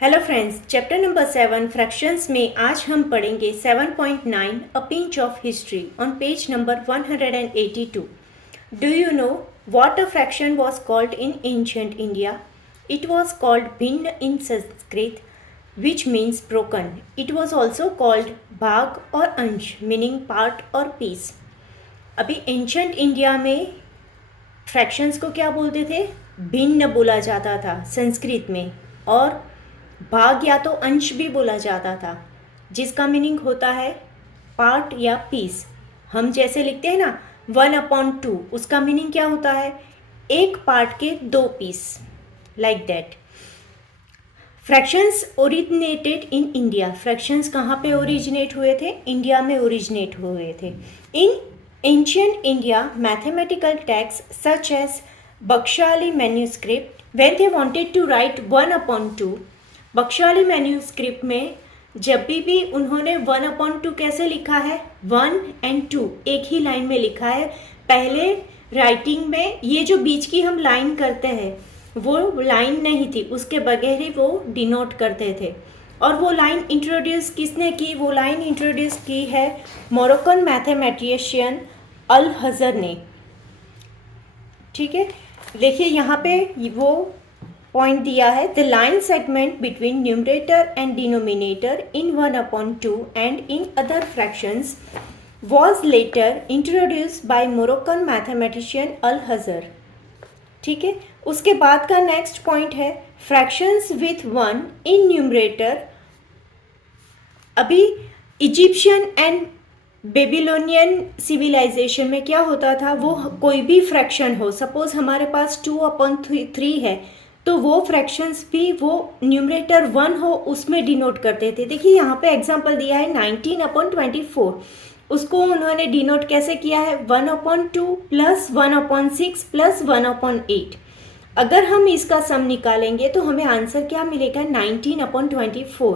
Hello friends, chapter number 7 fractions में आज हम पढ़ेंगे 7.9 a pinch of history on page number 182. Do you know what a fraction was called in ancient India? It was called भिन्न in Sanskrit, which means broken. It was also called भाग और अंश, meaning part और piece. अभी ancient India में fractions को क्या बोलते थे? भिन्न बोला जाता था संस्कृत में, और भाग या तो अंश भी बोला जाता था, जिसका मीनिंग होता है पार्ट या पीस. हम जैसे लिखते हैं ना 1/2, उसका मीनिंग क्या होता है? एक पार्ट के 2 piece, like that. Fractions originated in India. Fractions कहाँ पे ओरिजिनेट हुए थे? इंडिया में ओरिजिनेट हुए थे. In ancient India mathematical text such as Bakhshali manuscript, when they wanted to write 1/2. Bakhshali manuscript में जब भी उन्होंने 1/2 कैसे लिखा है? 1 और 2 एक ही लाइन में लिखा है. पहले राइटिंग में ये जो बीच की हम लाइन करते हैं वो लाइन नहीं थी, उसके बगैर ही वो डिनोट करते थे. और वो लाइन इंट्रोड्यूस किसने की? वो लाइन इंट्रोड्यूस की है मोरक्कन मैथमेटिशियन अल हज़र ने. ठीक है, देखिए यहाँ पे वो पॉइंट दिया है. The line segment between numerator and denominator in 1/2 and in other fractions was later introduced by Moroccan mathematician Al Hazar. ठीक है, उसके बाद का नेक्स्ट पॉइंट है फ्रैक्शंस विथ 1 इन न्यूमरेटर. अभी इजिप्शियन एंड बेबीलोनियन सिविलाइजेशन में क्या होता था? वो कोई भी फ्रैक्शन हो, सपोज हमारे पास 2/3 है, तो वो फ्रैक्शंस भी वो न्यूमरेटर 1 हो उसमें डिनोट करते थे. देखिए यहाँ पे एग्जांपल दिया है 19/24. उसको उन्होंने डिनोट कैसे किया है? 1/2 प्लस 1/6 प्लस 1/8. अगर हम इसका सम निकालेंगे तो हमें आंसर क्या मिलेगा? 19/24.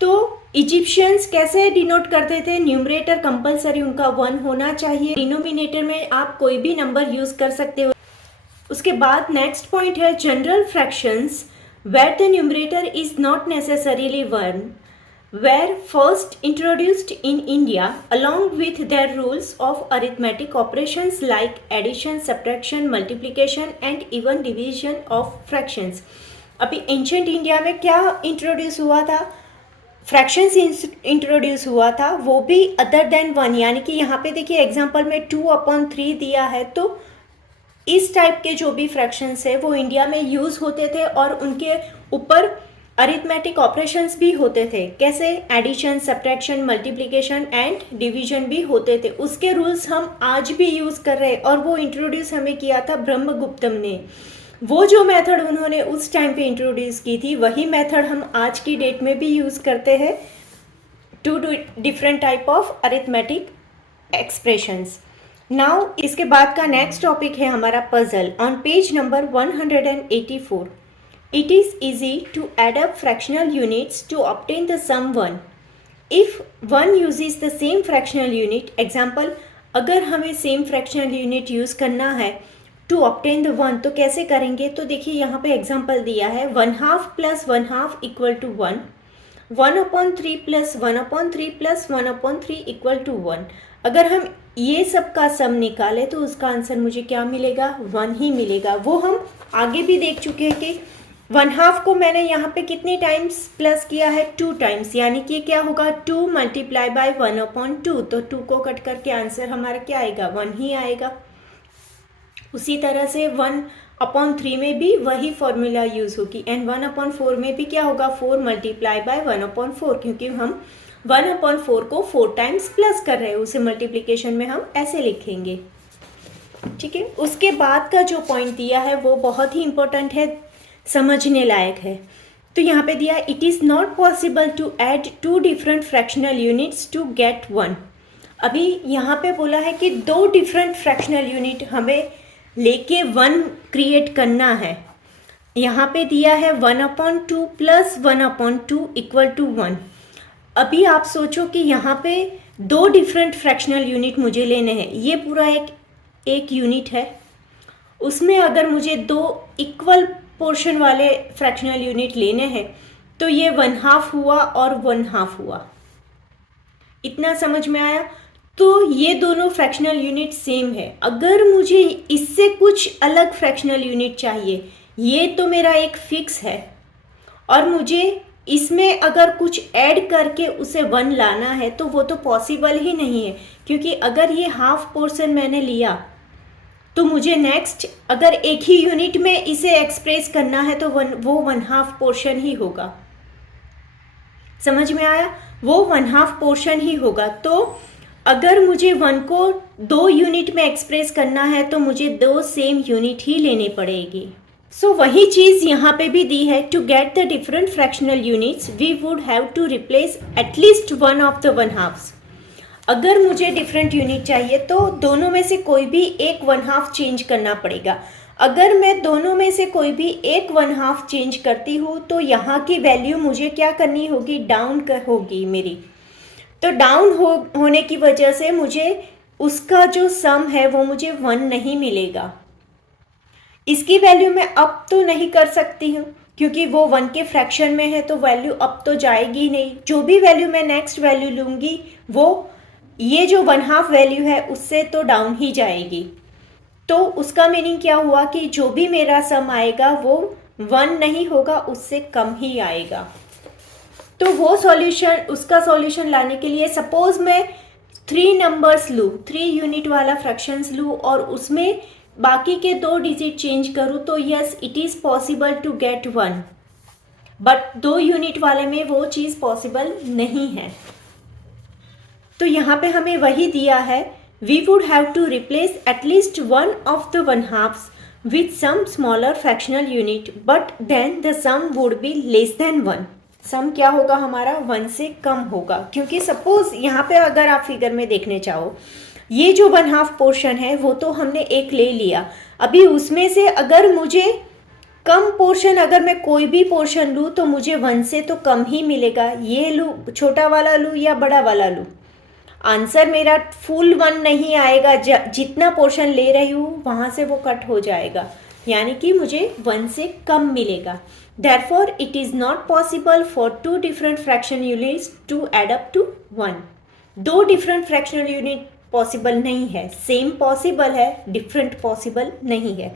तो इजिप्शियंस कैसे डिनोट करते थे? न्यूमरेटर कंपलसरी उनका 1 होना चाहिए. डिनोमिनेटर में आप कोई भी नंबर यूज कर सकते हो. उसके बाद नेक्स्ट पॉइंट है general fractions where the numerator is not necessarily 1 were first introduced in India along with their rules of arithmetic operations like addition, subtraction, multiplication and even division of fractions. अभी ancient India में क्या introduce हुआ था? Fractions introduce हुआ था, वो भी other than 1. यानी कि यहाँ पे देखिए एग्जांपल में 2/3 दिया है, तो इस टाइप के जो भी फ्रैक्शंस है वो इंडिया में यूज़ होते थे और उनके ऊपर अरिथमेटिक ऑपरेशंस भी होते थे. कैसे? Addition, subtraction, multiplication and division भी होते थे. उसके रूल्स हम आज भी यूज़ कर रहे हैं और वो इंट्रोड्यूस हमें किया था ब्रह्मगुप्तम ने. वो जो मेथड उन्होंने उस टाइम पे इंट्रोड्यूस की थी वही मेथड हम आज की डेट में भी यूज़ करते हैं two different type of arithmetic expressions. Now इसके बाद का नेक्स्ट टॉपिक है हमारा puzzle on page number 184. It is easy to add up fractional units to obtain the sum 1. If one uses the same fractional unit, example, अगर हमें same fractional unit use करना है to obtain the 1, तो कैसे करेंगे? तो देखिए यहाँ पे एग्जांपल दिया है 1/2 plus 1/2 equal to 1, 1/3 plus 1/3 plus 1/3 equal to 1. अगर हम ये सब का सम निकालें तो उसका आंसर मुझे क्या मिलेगा? 1 ही मिलेगा. वो हम आगे भी देख चुके हैं कि 1/2 को मैंने यहाँ पे कितनी टाइम्स प्लस किया है? 2 टाइम्स. यानी कि क्या होगा? 2 मल्टीप्लाई बाय 1/2. तो 2 को कट करके आंसर हमारा क्या आएगा? 1 ही आएगा. उसी तरह से 1/3 में भी वही फॉर्मूला यूज़ होगी. एंड 1/4 में भी क्या होगा? 4 मल्टीप्लाई बाय 1/4, क्योंकि हम 1/4 को 4 टाइम्स प्लस कर रहे हैं. उसे मल्टीप्लिकेशन में हम ऐसे लिखेंगे. ठीक है, उसके बाद का जो पॉइंट दिया है वो बहुत ही इंपॉर्टेंट है, समझने लायक है. तो यहाँ पे दिया it is not possible to add 2 different fractional units to get 1. अभी यहाँ पे बोला है कि 2 डिफरेंट फ्रैक्शनल यूनिट हमें लेके 1 क्रिएट करना है. यहाँ पे दिया है 1/2 प्लस 1/2 इक्वल टू 1. अभी आप सोचो कि यहाँ पे 2 डिफरेंट फ्रैक्शनल यूनिट मुझे लेने हैं. ये पूरा एक यूनिट है उसमें अगर मुझे 2 इक्वल पोर्शन वाले फ्रैक्शनल यूनिट लेने हैं तो ये 1/2 हुआ और 1/2 हुआ। इतना समझ में आया? तो ये दोनों फ्रैक्शनल यूनिट सेम है। अगर मुझे इससे कुछ अलग फ्रैक्शनल यूनिट चाहिए, ये तो मेरा एक फिक्स है, और मुझे इसमें अगर कुछ ऐड करके उसे 1 लाना है तो वो तो पॉसिबल ही नहीं है, क्योंकि अगर ये हाफ पोर्शन मैंने लिया तो मुझे नेक्स्ट अगर एक ही यूनिट में इसे एक्सप्रेस करना है तो वो 1/2 पोर्शन ही होगा। समझ में आया? वो 1/2 पोर्शन ही होगा। तो अगर मुझे 1 को 2 यूनिट में एक्सप्रेस करना है तो मुझे 2 सेम यूनिट ही लेने पड़ेगी। सो वही चीज़ यहाँ पे भी दी है। To get the different fractional units we would have to replace at least 1 of the 1/2। अगर मुझे डिफरेंट यूनिट चाहिए तो दोनों में से कोई भी एक 1/2 चेंज करना पड़ेगा। अगर मैं दोनों में से कोई भी एक 1/2 चेंज करती हूँ तो यहाँ की वैल्यू मुझे क्या करनी होगी? डाउन होगी मेरी। तो डाउन होने की वजह से मुझे उसका जो सम है वो मुझे 1 नहीं मिलेगा। इसकी वैल्यू मैं अप तो नहीं कर सकती हूँ क्योंकि वो 1 के फ्रैक्शन में है, तो वैल्यू अप तो जाएगी नहीं। जो भी वैल्यू मैं नेक्स्ट वैल्यू लूँगी वो ये जो 1/2 वैल्यू है उससे तो डाउन ही जाएगी। तो उसका मीनिंग क्या हुआ कि जो भी मेरा सम आएगा वो 1 नहीं होगा, उससे कम ही आएगा। तो वो सॉल्यूशन, उसका सॉल्यूशन लाने के लिए सपोज मैं 3 नंबर्स लूँ, 3 यूनिट वाला फ्रैक्शंस लूँ और उसमें बाकी के 2 डिजिट चेंज करूँ, तो yes it is possible to get 1, but 2 unit वाले में वो चीज़ पॉसिबल नहीं है। तो यहाँ पे हमें वही दिया है, we would have to replace at least 1 of the 1/2 with some smaller fractional unit, but then the sum would be less than 1। सम क्या होगा हमारा? 1 से कम होगा, क्योंकि सपोज यहाँ पे अगर आप फिगर में देखने चाहो, ये जो 1/2 पोर्शन है वो तो हमने एक ले लिया। अभी उसमें से अगर मुझे कम पोर्शन, अगर मैं कोई भी पोर्शन लूँ तो मुझे 1 से तो कम ही मिलेगा। ये लूँ, छोटा वाला लूँ या बड़ा वाला लूँ, आंसर मेरा फुल 1 नहीं आएगा। जितना पोर्शन ले रही हूँ वहाँ से वो कट हो जाएगा, यानी कि मुझे 1 से कम मिलेगा। Therefore, it is not possible for 2 different fraction units to add up to 1। 2 different fractional unit possible नहीं है, same possible है, different possible नहीं है।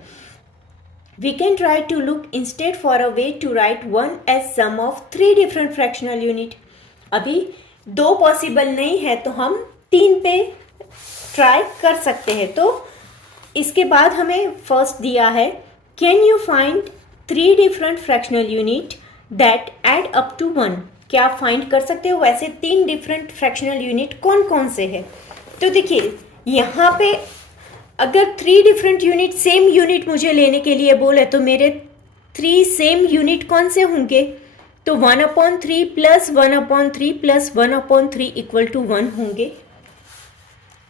We can try to look instead for a way to write 1 as sum of 3 different fractional unit। अभी 2 possible नहीं है तो हम 3 पे ट्राई कर सकते हैं। तो इसके बाद हमें फर्स्ट दिया है, can you find 3 different fractional unit that add up to 1। क्या आप फाइंड कर सकते हो वैसे 3 डिफरेंट फ्रैक्शनल यूनिट कौन कौन से हैं? तो देखिए यहाँ पे अगर 3 डिफरेंट यूनिट, सेम यूनिट मुझे लेने के लिए बोले तो मेरे 3 सेम यूनिट कौन से होंगे? तो 1/3 प्लस 1/3 प्लस 1/3 इक्वल टू 1 होंगे।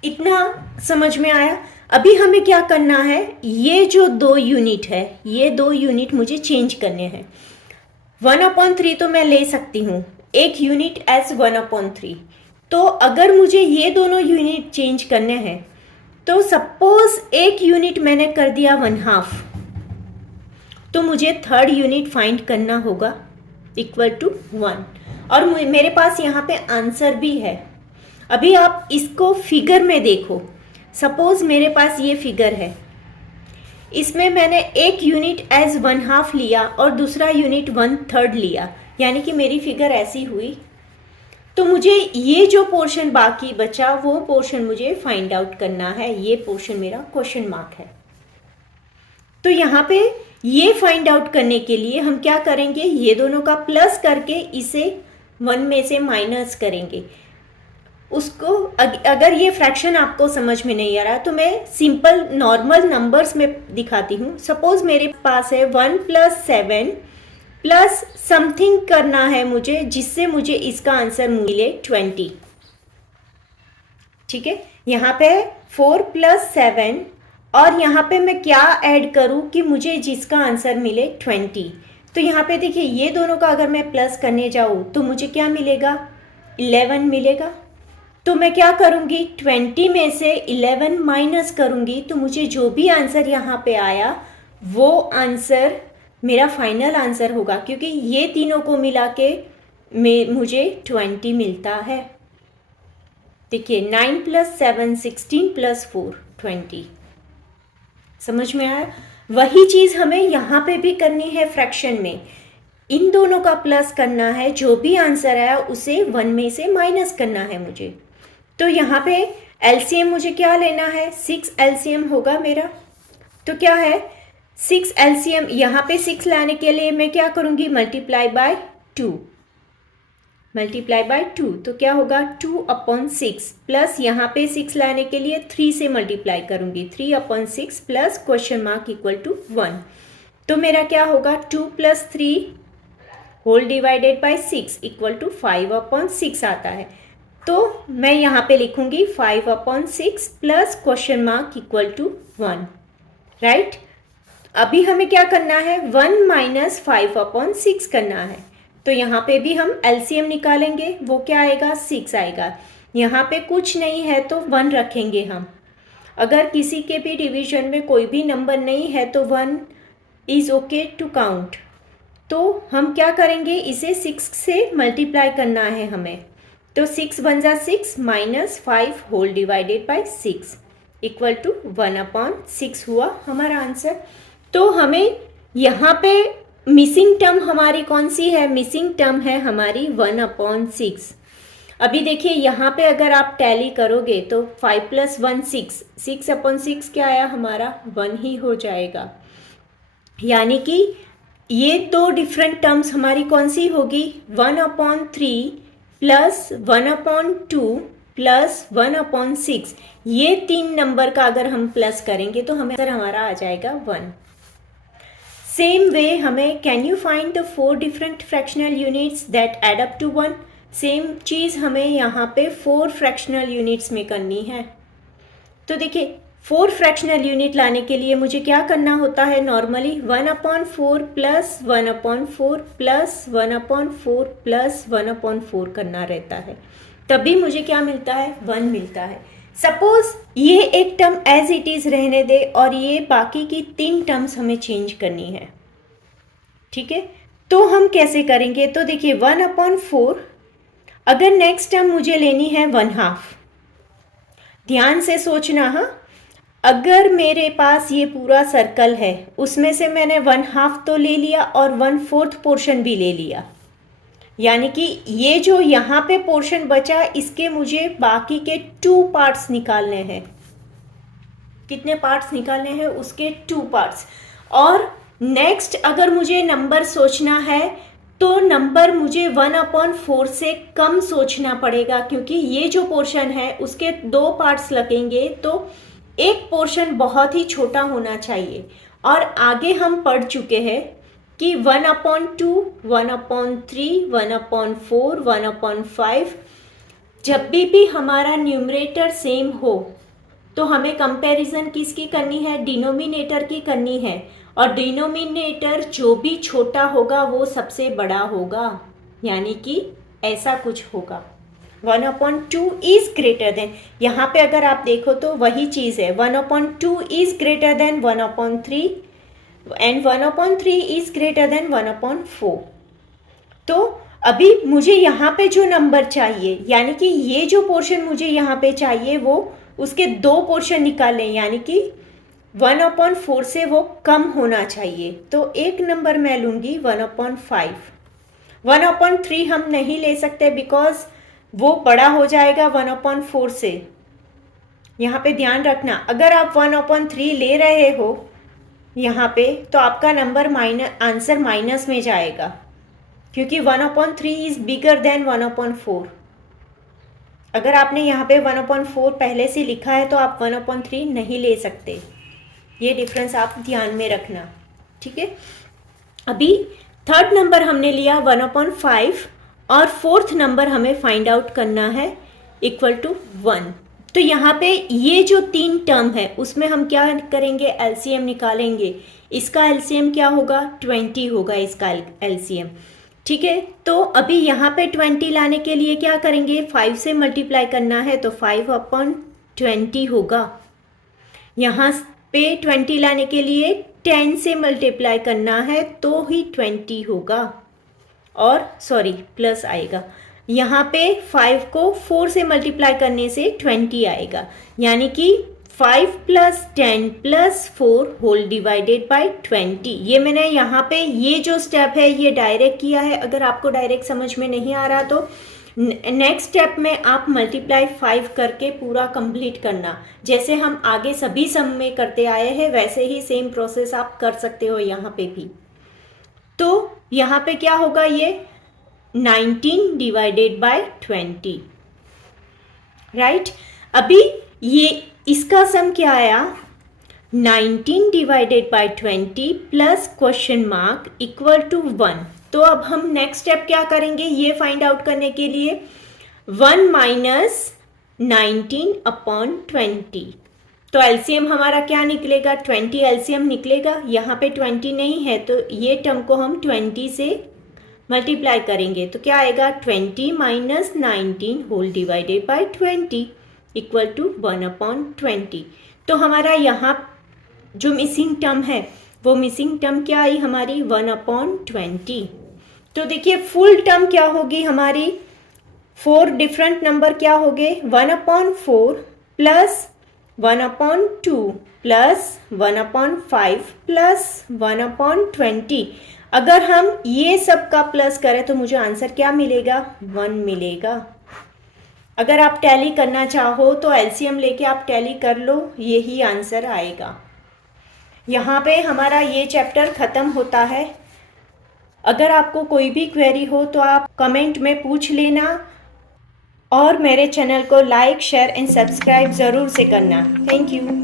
इतना समझ में आया? अभी हमें क्या करना है, ये जो 2 यूनिट है, ये 2 यूनिट मुझे चेंज करने हैं। 1/3 तो मैं ले सकती हूँ, एक यूनिट एज 1/3। तो अगर मुझे ये दोनों यूनिट चेंज करने हैं तो सपोज एक यूनिट मैंने कर दिया 1/2, तो मुझे थर्ड यूनिट फाइंड करना होगा इक्वल टू 1। और मेरे पास यहाँ पे आंसर भी है। अभी आप इसको फिगर में देखो, सपोज मेरे पास ये फिगर है, इसमें मैंने एक यूनिट एज 1/2 लिया और दूसरा यूनिट 1/3 लिया, यानी कि मेरी फिगर ऐसी हुई। तो मुझे ये जो पोर्शन बाकी बचा वो पोर्शन मुझे फाइंड आउट करना है। ये पोर्शन मेरा क्वेश्चन मार्क है। तो यहाँ पे ये फाइंड आउट करने के लिए हम क्या करेंगे, ये दोनों का प्लस करके इसे 1 में से माइनस करेंगे। उसको अगर ये फ्रैक्शन आपको समझ में नहीं आ रहा तो मैं सिंपल नॉर्मल नंबर्स में दिखाती हूँ। सपोज मेरे पास है 1 + 7 प्लस समथिंग करना है मुझे, जिससे मुझे इसका आंसर मिले 20। ठीक है, यहाँ पे 4 + 7 और यहाँ पे मैं क्या ऐड करूँ कि मुझे जिसका आंसर मिले 20। तो यहाँ पे देखिए ये दोनों का अगर मैं प्लस करने जाऊँ तो मुझे क्या मिलेगा, 11 मिलेगा। तो मैं क्या करूँगी, 20 में से 11 माइनस करूँगी तो मुझे जो भी आंसर यहाँ पे आया वो आंसर मेरा फाइनल आंसर होगा, क्योंकि ये तीनों को मिला के मुझे 20 मिलता है। देखिए 9 + 7 16 + 4 20। समझ में आया? वही चीज़ हमें यहाँ पे भी करनी है फ्रैक्शन में। इन दोनों का प्लस करना है, जो भी आंसर आया उसे 1 में से माइनस करना है मुझे। तो यहाँ पे एलसीएम मुझे क्या लेना है, 6 एलसीएम होगा मेरा। तो क्या है 6 एलसीएम, यहाँ पे 6 लाने के लिए मैं क्या करूँगी, मल्टीप्लाई बाय 2। तो क्या होगा 2/6 प्लस यहाँ पे 6 लाने के लिए 3 से मल्टीप्लाई करूँगी, 3/6 plus question mark equal to 1। तो मेरा क्या होगा 2 + 3 whole divided by 6 equal to 5/6 आता है। तो मैं यहाँ पे लिखूँगी 5/6 plus question mark equal to 1, right. अभी हमें क्या करना है, 1 माइनस 5/6 करना है। तो यहाँ पे भी हम एलसीएम निकालेंगे, वो क्या आएगा 6 आएगा। यहाँ पे कुछ नहीं है तो 1 रखेंगे हम। अगर किसी के भी डिवीजन में कोई भी नंबर नहीं है तो 1 इज़ ओके टू काउंट। तो हम क्या करेंगे, इसे 6 से मल्टीप्लाई करना है हमें। तो 6 × 6 minus 5 whole divided by 6 equal to 1/6 हुआ हमारा आंसर। तो हमें यहाँ पे मिसिंग टर्म हमारी कौन सी है, मिसिंग टर्म है हमारी 1/6। अभी देखिए यहाँ पे अगर आप टैली करोगे तो 5 + 1 6, 6/6 क्या आया हमारा 1 ही हो जाएगा। यानी कि ये दो डिफरेंट टर्म्स हमारी कौन सी होगी, 1/3 प्लस 1/2 प्लस 1/6। ये 3 नंबर का अगर हम प्लस करेंगे तो हमें हमारा आ जाएगा 1। सेम वे हमें can you find the 4 different fractional units that add up to 1। Same चीज़ हमें यहाँ पे 4 फ्रैक्शनल यूनिट्स में करनी है। तो देखिए 4 फ्रैक्शनल यूनिट लाने के लिए मुझे क्या करना होता है, नॉर्मली 1/4 प्लस 1/4 प्लस 1/4 प्लस 1/4 करना रहता है, तभी मुझे क्या मिलता है 1 मिलता है। सपोज ये एक टर्म एज इट इज़ रहने दे और ये बाकी की 3 टर्म्स हमें चेंज करनी है, ठीक है। तो हम कैसे करेंगे, तो देखिए 1/4, अगर नेक्स्ट टर्म मुझे लेनी है 1/2, ध्यान से सोचना। हाँ, अगर मेरे पास ये पूरा सर्कल है उसमें से मैंने 1/2 तो ले लिया और 1/4 पोर्शन भी ले लिया, यानी कि ये जो यहाँ पे पोर्शन बचा इसके मुझे बाकी के 2 पार्ट्स निकालने हैं। कितने पार्ट्स निकालने हैं, उसके 2 पार्ट्स। और नेक्स्ट अगर मुझे नंबर सोचना है तो नंबर मुझे 1/4 से कम सोचना पड़ेगा, क्योंकि ये जो पोर्शन है उसके 2 पार्ट्स लगेंगे तो एक पोर्शन बहुत ही छोटा होना चाहिए। और आगे हम पढ़ चुके हैं कि 1/2, 1/3, 1/4, 1/5 जब भी हमारा न्यूमरेटर सेम हो तो हमें कंपैरिजन किसकी करनी है, डिनोमिनेटर की करनी है। और डिनोमिनेटर जो भी छोटा होगा वो सबसे बड़ा होगा, यानी कि ऐसा कुछ होगा। 1/2 इज ग्रेटर देन, यहाँ पे अगर आप देखो तो वही चीज़ है, 1/2 is greater than 1/3 and 1/3 is greater than 1/4। तो अभी मुझे यहाँ पे जो नंबर चाहिए, यानी कि ये जो पोर्शन मुझे यहाँ पे चाहिए वो उसके 2 पोर्शन निकालें, यानी कि 1/4 से वो कम होना चाहिए। तो एक नंबर मैं लूँगी 1/5। 1/3 हम नहीं ले सकते बिकॉज वो बड़ा हो जाएगा 1/4 से। यहाँ पे ध्यान रखना, अगर आप 1/3 ले रहे हो यहाँ पे तो आपका नंबर आंसर माइनस में जाएगा, क्योंकि 1/3 इज़ बिगर देन 1/4। अगर आपने यहाँ पे 1/4 पहले से लिखा है तो आप 1/3 नहीं ले सकते। ये डिफरेंस आप ध्यान में रखना, ठीक है। अभी थर्ड नंबर हमने लिया 1/5 और फोर्थ नंबर हमें फाइंड आउट करना है इक्वल टू 1। तो यहाँ पे ये जो 3 टर्म है उसमें हम क्या करेंगे, एलसीएम निकालेंगे। इसका एलसीएम क्या होगा, 20 होगा इसका एलसीएम। ठीक है, तो अभी यहाँ पे 20 लाने के लिए क्या करेंगे, 5 से मल्टीप्लाई करना है तो 5/20 होगा। यहाँ पे 20 लाने के लिए 10 से मल्टीप्लाई करना है तो ही 20 होगा, और सॉरी प्लस आएगा। यहाँ पे 5 को 4 से मल्टीप्लाई करने से 20 आएगा, यानी कि 5 + 10 + 4 होल डिवाइडेड बाय 20। ये मैंने यहाँ पे ये जो स्टेप है ये डायरेक्ट किया है। अगर आपको डायरेक्ट समझ में नहीं आ रहा तो नेक्स्ट स्टेप में आप मल्टीप्लाई 5 करके पूरा कंप्लीट करना। जैसे हम आगे सभी सम में करते आए हैं वैसे ही सेम प्रोसेस आप कर सकते हो यहाँ पे भी। तो यहाँ पे क्या होगा, ये 19 डिवाइडेड बाय 20, राइट। अभी ये इसका सम क्या आया, 19 divided by 20 plus question mark equal to 1। तो अब हम नेक्स्ट स्टेप क्या करेंगे ये फाइंड आउट करने के लिए, 1 - 19/20। तो एलसीएम हमारा क्या निकलेगा, 20 एलसीएम निकलेगा। यहाँ पे 20 नहीं है तो ये टर्म को हम 20 से मल्टीप्लाई करेंगे तो क्या आएगा, 20 - 19 whole divided by 20 equal to 1/20। तो हमारा यहाँ जो मिसिंग टर्म है वो मिसिंग टर्म क्या आई हमारी, 1/20। तो देखिए फुल टर्म क्या होगी हमारी, 4 डिफरेंट नंबर क्या हो गए, 1/4 प्लस 1/2 प्लस 1/5 प्लस 1/20। अगर हम ये सब का प्लस करें तो मुझे आंसर क्या मिलेगा, 1 मिलेगा। अगर आप टैली करना चाहो तो एलसीएम लेके आप टैली कर लो, यही आंसर आएगा। यहाँ पे हमारा ये चैप्टर ख़त्म होता है। अगर आपको कोई भी क्वेरी हो तो आप कमेंट में पूछ लेना, और मेरे चैनल को लाइक शेयर एंड सब्सक्राइब ज़रूर से करना। Thank you.